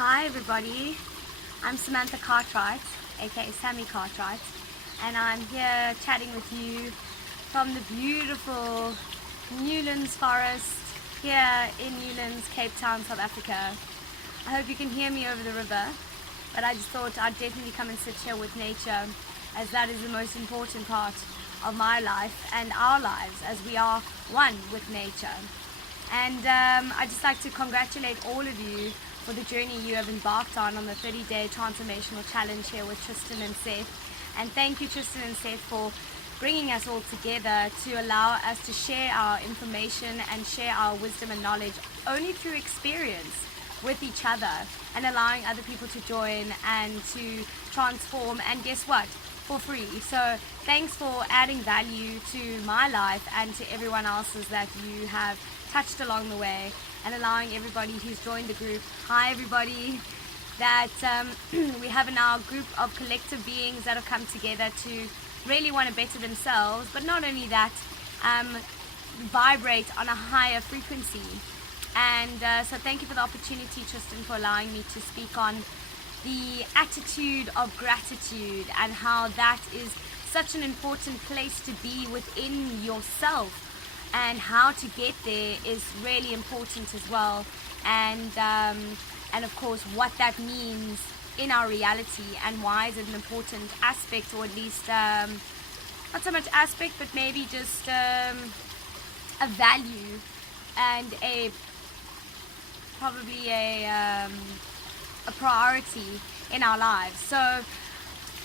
Hi everybody, I'm Samantha Cartwright, aka Sammy Cartwright, and I'm here chatting with you from the beautiful Newlands Forest here in Newlands, Cape Town, South Africa. I hope you can hear me over the river, but I just thought I'd definitely come and sit here with nature, as that is the most important part of my life and our lives, as we are one with nature. And I'd just like to congratulate all of you for the journey you have embarked on the 30-day transformational challenge here with Tristan and Seth. And thank you, Tristan and Seth, for bringing us all together to allow us to share our information and share our wisdom and knowledge only through experience with each other, and allowing other people to join and to transform, and guess what, for free. So thanks for adding value to my life and to everyone else's that you have touched along the way, and allowing everybody who's joined the group, hi everybody, that we have in our group of collective beings that have come together to really want to better themselves, but not only that, vibrate on a higher frequency. And so thank you for the opportunity, Tristan, for allowing me to speak on the attitude of gratitude and how that is such an important place to be within yourself, and how to get there is really important as well, and of course what that means in our reality, and why is it an important aspect, or at least not so much aspect, but maybe just a value and probably a priority in our lives. So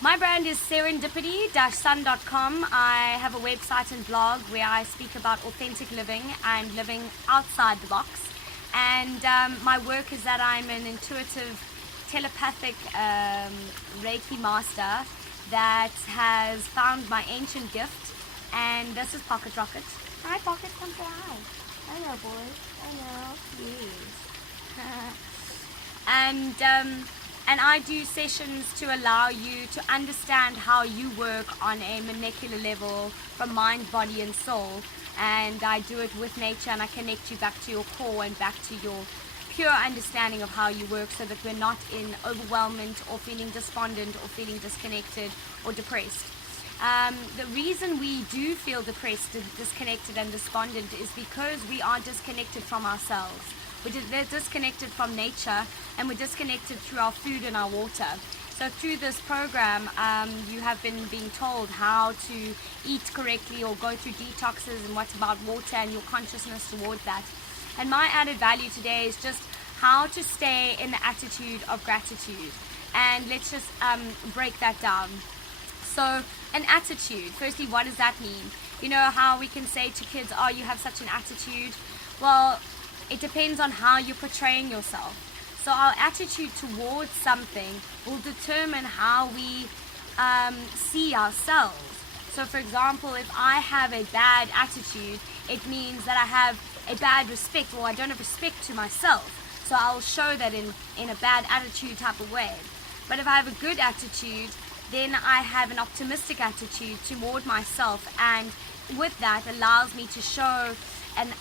my brand is serendipity-sun.com. I have a website and blog where I speak about authentic living and living outside the box. And my work is that I'm an intuitive, telepathic Reiki master that has found my ancient gift. And this is Pocket Rocket. Hi Pocket, come say hi. Hello boys. Hello. Yes. And I do sessions to allow you to understand how you work on a molecular level from mind, body and soul. And I do it with nature, and I connect you back to your core and back to your pure understanding of how you work, so that we're not in overwhelmment or feeling despondent or feeling disconnected or depressed. The reason we do feel depressed, disconnected and despondent is because we are disconnected from ourselves. We're disconnected from nature, and we're disconnected through our food and our water. So through this program, you have been being told how to eat correctly or go through detoxes and what about water and your consciousness towards that. And my added value today is just how to stay in the attitude of gratitude. And let's just break that down. So an attitude, firstly, what does that mean? You know how we can say to kids, oh, you have such an attitude? Well, it depends on how you're portraying yourself. So our attitude towards something will determine how we see ourselves. So for example, if I have a bad attitude, it means that I have a bad respect, or I don't have respect to myself. So I'll show that in a bad attitude type of way. But if I have a good attitude, then I have an optimistic attitude toward myself, and with that allows me to show an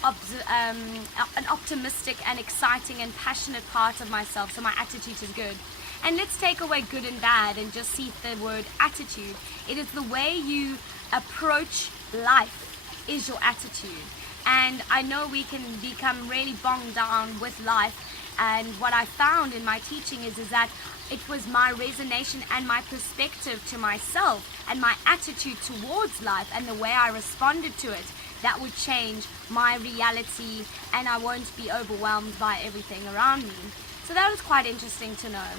optimistic and exciting and passionate part of myself. So my attitude is good. And let's take away good and bad and just see the word attitude. It is the way you approach life is your attitude. And I know we can become really bogged down with life, and what I found in my teaching is that it was my resonation and my perspective to myself and my attitude towards life and the way I responded to it that would change my reality, and I won't be overwhelmed by everything around me. So that was quite interesting to know.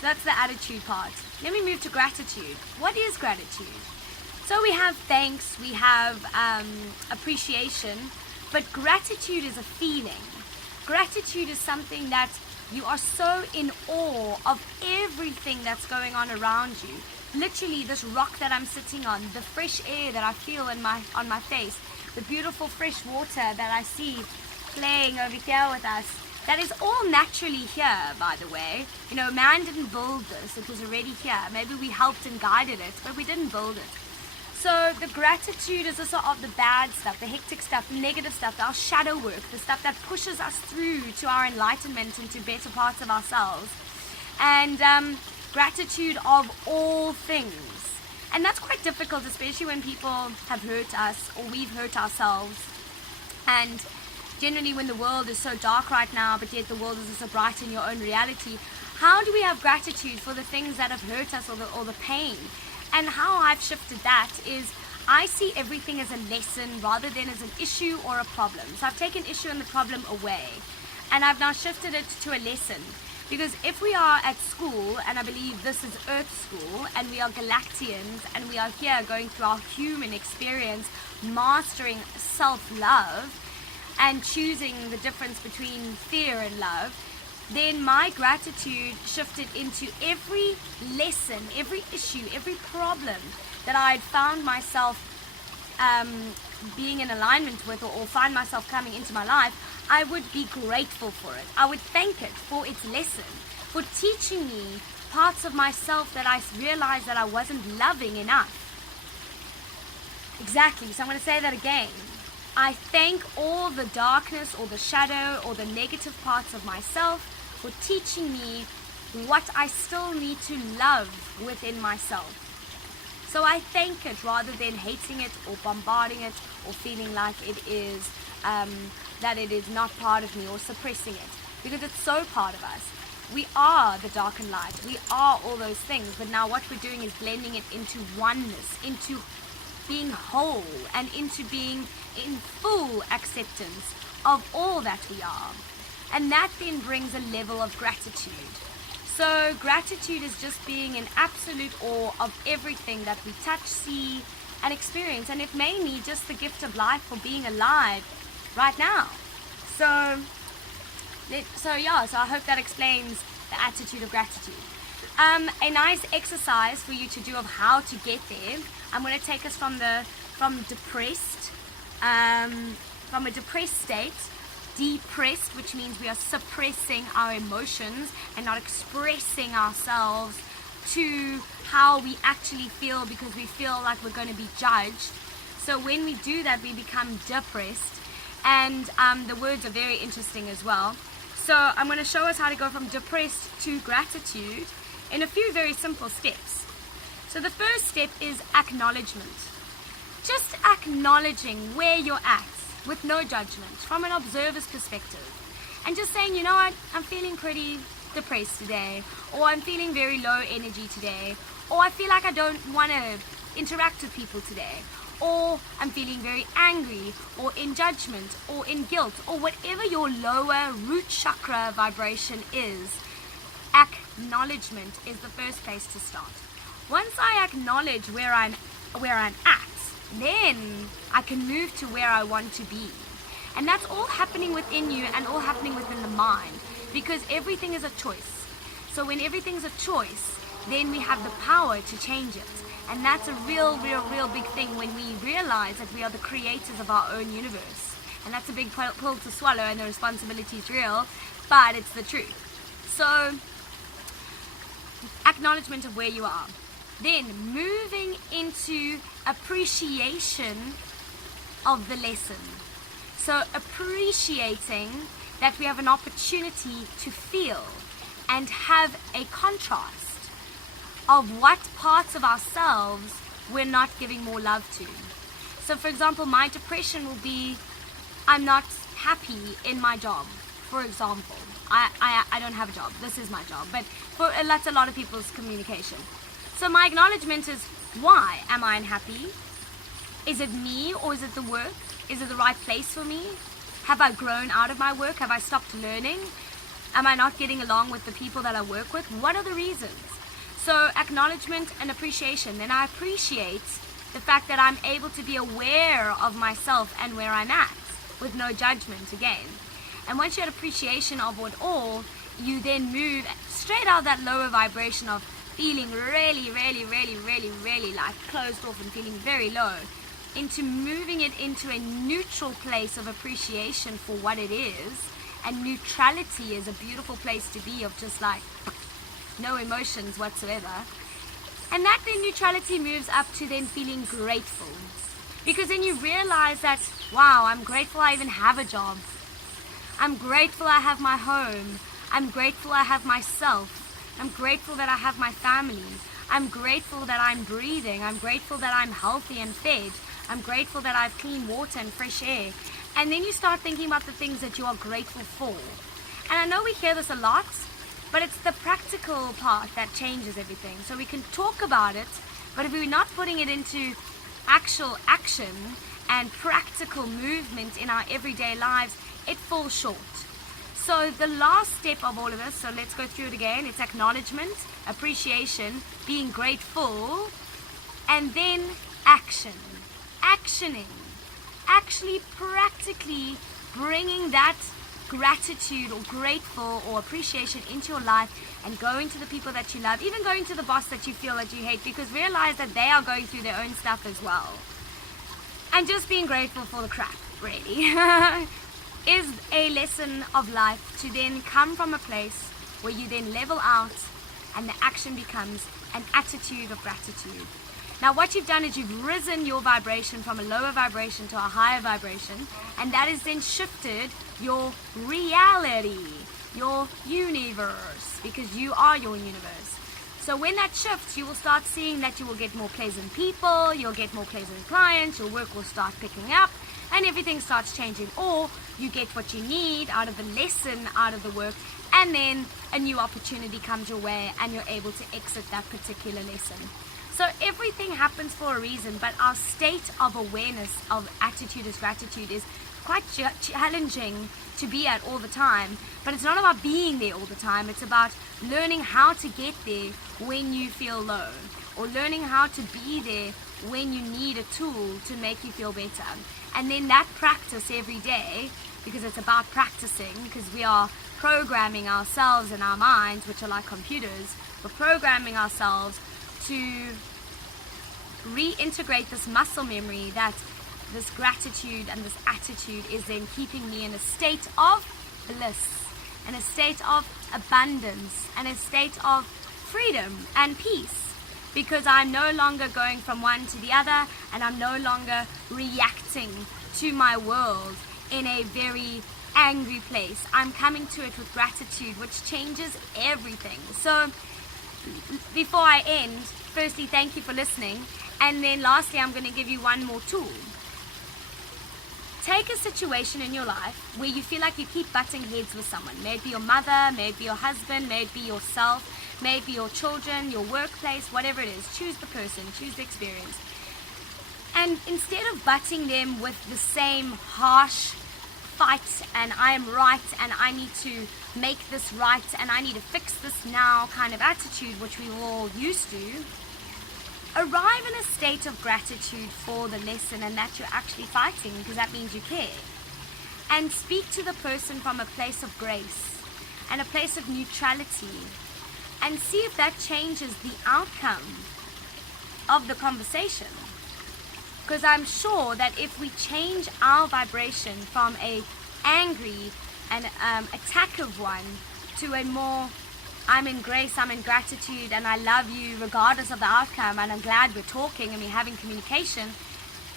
So that's the attitude part. Let me move to gratitude. What is gratitude? So we have thanks, we have appreciation, but gratitude is a feeling. Gratitude is something that you are so in awe of everything that's going on around you. Literally, this rock that I'm sitting on, the fresh air that I feel on my face, the beautiful fresh water that I see playing over here with us, that is all naturally here, by the way. You know, man didn't build this, it was already here. Maybe we helped and guided it, but we didn't build it. So the gratitude is also of the bad stuff, the hectic stuff, the negative stuff, our shadow work, the stuff that pushes us through to our enlightenment and to better parts of ourselves. And gratitude of all things. And that's quite difficult, especially when people have hurt us or we've hurt ourselves. And generally when the world is so dark right now, but yet the world is so bright in your own reality, how do we have gratitude for the things that have hurt us or the pain? And how I've shifted that is I see everything as a lesson rather than as an issue or a problem. So I've taken issue and the problem away, and I've now shifted it to a lesson. Because if we are at school, and I believe this is Earth School, and we are Galactians, and we are here going through our human experience, mastering self-love, and choosing the difference between fear and love, then my gratitude shifted into every lesson, every issue, every problem that I had found myself being in alignment with or find myself coming into my life. I would be grateful for it. I would thank it for its lesson, for teaching me parts of myself that I realized that I wasn't loving enough. Exactly. So I'm going to say that again. I thank all the darkness or the shadow or the negative parts of myself for teaching me what I still need to love within myself. So I thank it rather than hating it or bombarding it or feeling like it is that it is not part of me or suppressing it, because it's so part of us. We are the dark and light. We are all those things, but now what we're doing is blending it into oneness, into being whole, and into being in full acceptance of all that we are. And that then brings a level of gratitude. So gratitude is just being in absolute awe of everything that we touch, see, and experience. And it mainly just the gift of life for being alive right now. So I hope that explains the attitude of gratitude. A nice exercise for you to do of how to get there. I'm going to take us from a depressed state, depressed, which means we are suppressing our emotions and not expressing ourselves to how we actually feel because we feel like we're going to be judged. So when we do that, we become depressed. And the words are very interesting as well. So I'm going to show us how to go from depressed to gratitude in a few very simple steps. So the first step is acknowledgement. Just acknowledging where you're at with no judgment from an observer's perspective. And just saying, you know what, I'm feeling pretty depressed today, or I'm feeling very low energy today, or I feel like I don't want to interact with people today, or I'm feeling very angry, or in judgment, or in guilt, or whatever your lower root chakra vibration is. Acknowledgement is the first place to start. Once I acknowledge where I'm at, then I can move to where I want to be. And that's all happening within you and all happening within the mind, because everything is a choice. So when everything's a choice, then we have the power to change it. And that's a real big thing when we realize that we are the creators of our own universe. And that's a big pill to swallow, and the responsibility is real, but it's the truth. So, acknowledgement of where you are. Then moving into appreciation of the lesson. So appreciating that we have an opportunity to feel and have a contrast of what parts of ourselves we're not giving more love to. So for example, my depression will be, I'm not happy in my job, for example. I don't have a job. This is my job. But that's a lot of people's communication. So my acknowledgement is, why am I unhappy? Is it me or is it the work? Is it the right place for me? Have I grown out of my work? Have I stopped learning? Am I not getting along with the people that I work with? What are the reasons? So acknowledgement and appreciation. Then I appreciate the fact that I'm able to be aware of myself and where I'm at with no judgment again. And once you have appreciation of it all, you then move straight out of that lower vibration of feeling really like closed off and feeling very low, into moving it into a neutral place of appreciation for what it is. And neutrality is a beautiful place to be, of just like no emotions whatsoever. And that then neutrality moves up to then feeling grateful. Because then you realize that, wow, I'm grateful I even have a job. I'm grateful I have my home. I'm grateful I have myself. I'm grateful that I have my family. I'm grateful that I'm breathing. I'm grateful that I'm healthy and fed. I'm grateful that I have clean water and fresh air. And then you start thinking about the things that you are grateful for. And I know we hear this a lot, but it's the practical part that changes everything. So we can talk about it, but if we're not putting it into actual action and practical movement in our everyday lives, it falls short. So the last step of all of this, so let's go through it again. It's acknowledgement, appreciation, being grateful, and then action. Actioning. Actually practically bringing that gratitude or grateful or appreciation into your life and going to the people that you love, even going to the boss that you feel that you hate, because realize that they are going through their own stuff as well. And just being grateful for the crap, really, is a lesson of life to then come from a place where you then level out and the action becomes an attitude of gratitude. Now what you've done is you've risen your vibration from a lower vibration to a higher vibration, and that has then shifted your reality, your universe, because you are your universe. So when that shifts, you will start seeing that you will get more pleasant people, you'll get more pleasant clients, your work will start picking up, and everything starts changing. Or you get what you need out of the lesson, out of the work, and then a new opportunity comes your way and you're able to exit that particular lesson. So everything happens for a reason, but our state of awareness of attitude as gratitude is quite challenging to be at all the time. But it's not about being there all the time. It's about learning how to get there when you feel low, or learning how to be there when you need a tool to make you feel better. And then that practice every day, because it's about practicing, because we are programming ourselves and our minds, which are like computers. We're programming ourselves to reintegrate this muscle memory that this gratitude and this attitude is then keeping me in a state of bliss, in a state of abundance, and a state of freedom and peace, because I'm no longer going from one to the other, and I'm no longer reacting to my world in a very angry place. I'm coming to it with gratitude, which changes everything. So before I end, firstly, thank you for listening. And then lastly, I'm going to give you one more tool. Take a situation in your life where you feel like you keep butting heads with someone. May it be your mother, may it be your husband, may it be yourself, may it be your children, your workplace, whatever it is. Choose the person, choose the experience. And instead of butting them with the same harsh fight and I am right and I need to make this right and I need to fix this now kind of attitude, which we all used to, arrive in a state of gratitude for the lesson and that you're actually fighting, because that means you care. And speak to the person from a place of grace and a place of neutrality, and see if that changes the outcome of the conversation. Because I'm sure that if we change our vibration from a angry and attacker one to a more, I'm in grace, I'm in gratitude, and I love you regardless of the outcome, and I'm glad we're talking and we're having communication,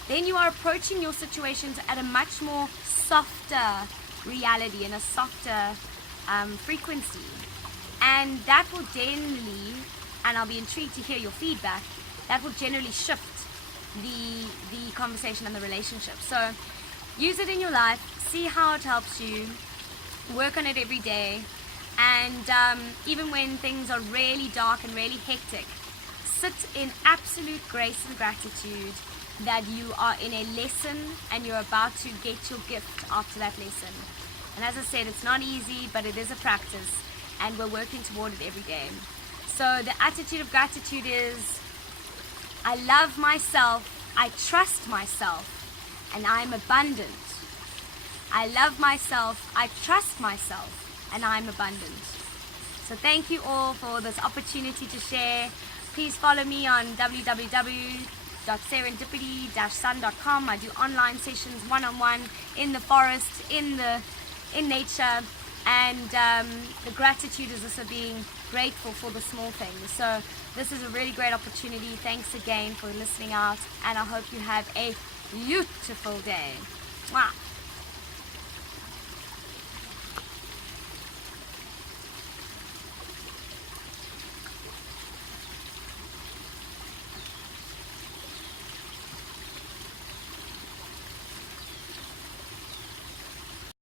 then you are approaching your situations at a much more softer reality and a softer frequency. And that will generally, and I'll be intrigued to hear your feedback, that will generally shift the conversation and the relationship. So use it in your life, see how it helps you, work on it every day, and even when things are really dark and really hectic, sit in absolute grace and gratitude that you are in a lesson and you're about to get your gift after that lesson. And as I said, it's not easy, but it is a practice, and we're working toward it every day. So the attitude of gratitude is, I love myself, I trust myself, and I'm abundant. I love myself, I trust myself, and I'm abundant. So thank you all for this opportunity to share. Please follow me on www.serendipity-sun.com. I do online sessions one-on-one in the forest, in nature, And the gratitude is also being grateful for the small things. So this is a really great opportunity. Thanks again for listening out, and I hope you have a beautiful day. Mwah.